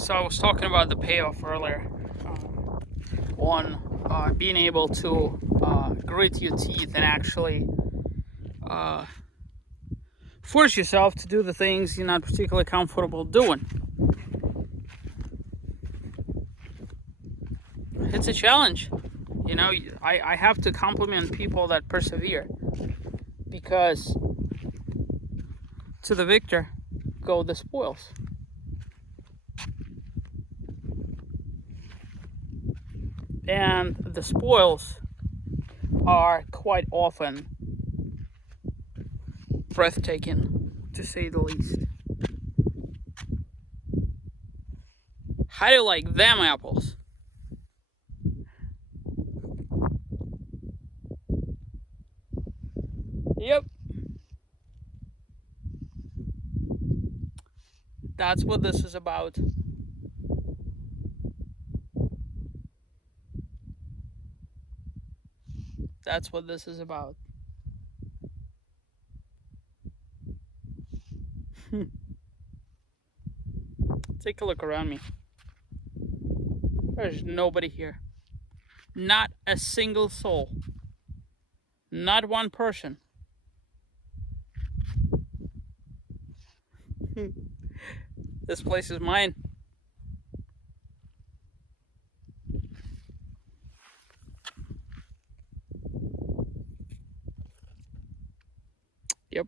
So I was talking about the payoff earlier on being able to grit your teeth and actually force yourself to do the things you're not particularly comfortable doing. It's a challenge. You know, I have to compliment people that persevere, because to the victor go the spoils. And the spoils are quite often breathtaking, to say the least. How do you like them apples? Yep. That's what this is about. That's what this is about. Take a look around me. There's nobody here. Not a single soul. Not one person. This place is mine. Yep.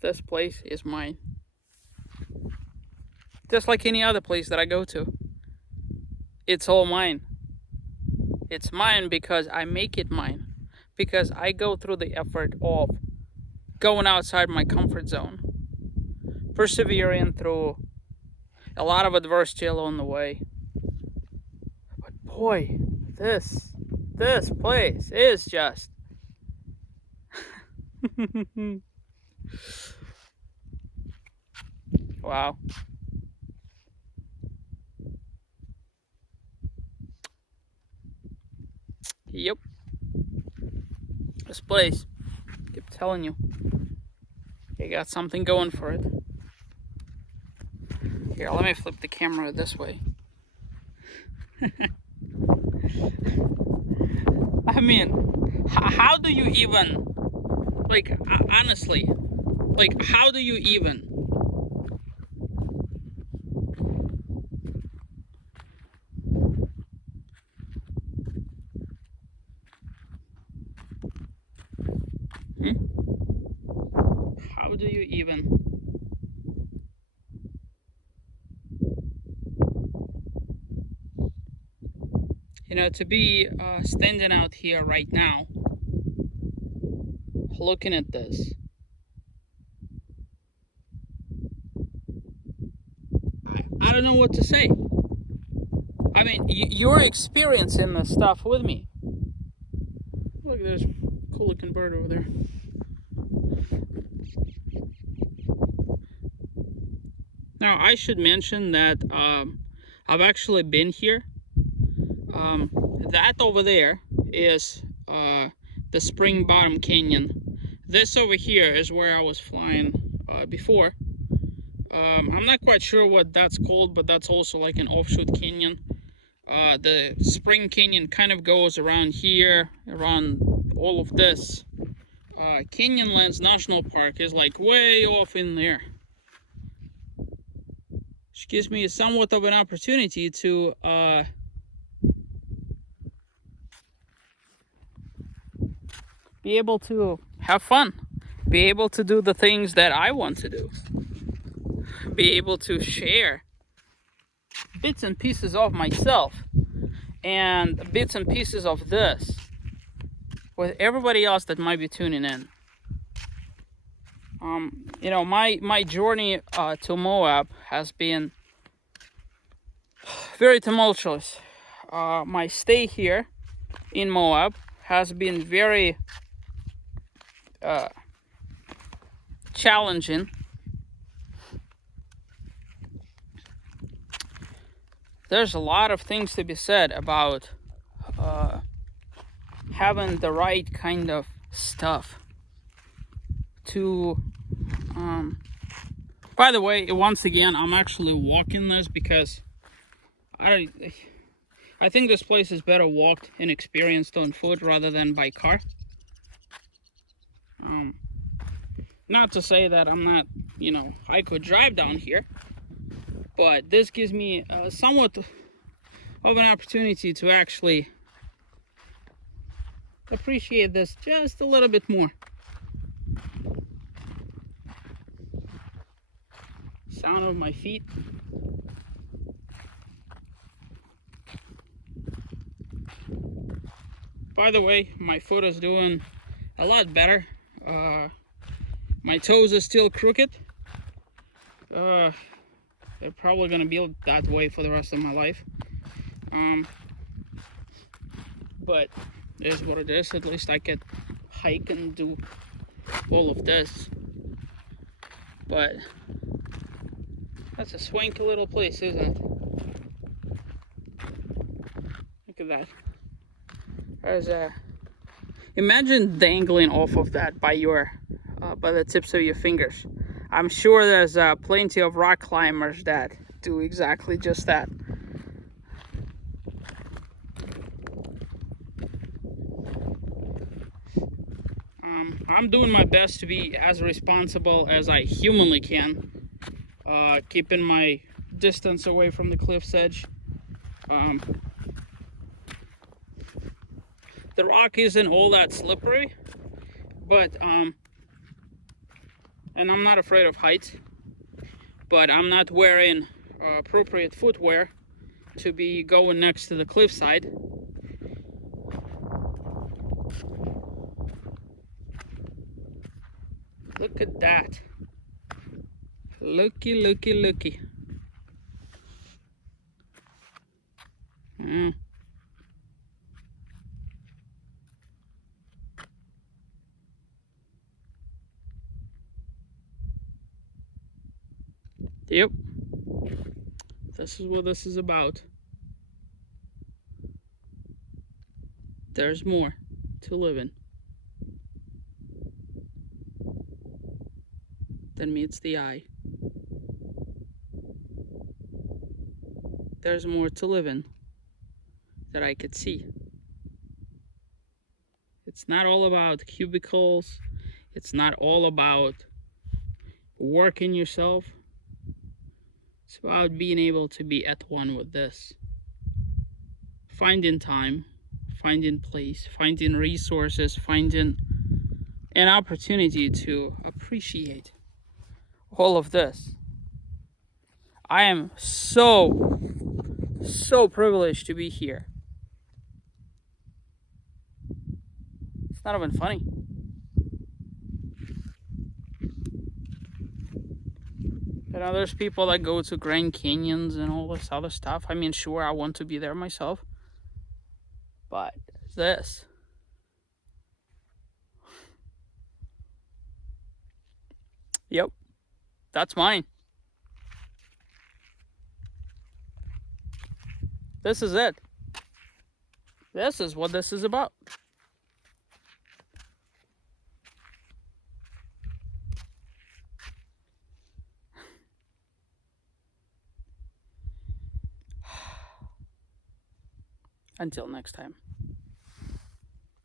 This place is mine. Just like any other place that I go to. It's all mine. It's mine because I make it mine. Because I go through the effort of going outside my comfort zone. Persevering through a lot of adversity along the way. But boy, this place is just wow. Yep. This place, I keep telling you, it got something going for it. Here, let me flip the camera this way. I mean, how do you even, like, honestly, like, how do you even? How do you even? You know, to be standing out here right now, looking at this, I don't know what to say. I mean, you're experiencing this stuff with me. Look, there's a cool looking bird over there. Now, I should mention that I've actually been here. That over there is the Spring Bottom Canyon. This over here is where I was flying before. I'm not quite sure what that's called, but that's also like an offshoot canyon. The Spring Canyon kind of goes around here, around all of this. Canyonlands National Park is like way off in there. Which gives me somewhat of an opportunity to be able to have fun, be able to do the things that I want to do, be able to share bits and pieces of myself and bits and pieces of this with everybody else that might be tuning in. You know, my journey to Moab has been very tumultuous. My stay here in Moab has been very challenging. There's a lot of things to be said about having the right kind of stuff to By the way, once again, I'm actually walking this because I think this place is better walked and experienced on foot rather than by car. Not to say that I'm not, I could drive down here, but this gives me somewhat of an opportunity to actually appreciate this just a little bit more. Sound of my feet. By the way, my foot is doing a lot better. My toes are still crooked. They're probably gonna be that way for the rest of my life. But it is what it is. At least I could hike and do all of this. But that's a swanky little place, isn't it? Look at that. There's a. Imagine dangling off of that by the tips of your fingers. I'm sure there's plenty of rock climbers that do exactly just that. I'm doing my best to be as responsible as I humanly can, keeping my distance away from the cliff's edge. The rock isn't all that slippery, but and I'm not afraid of heights, but I'm not wearing appropriate footwear to be going next to the cliffside. Look at that. Looky, looky, looky. Yep. This is what this is about. There's more to living than meets the eye. There's more to living that I could see. It's not all about cubicles. It's not all about working yourself. It's about being able to be at one with this. Finding time, finding place, finding resources, finding an opportunity to appreciate all of this. I am so privileged to be here. It's not even funny. There's people that go to Grand Canyons and all this other stuff. I mean, sure, I want to be there myself. But this. Yep. That's mine. This is it. This is what this is about. Until next time.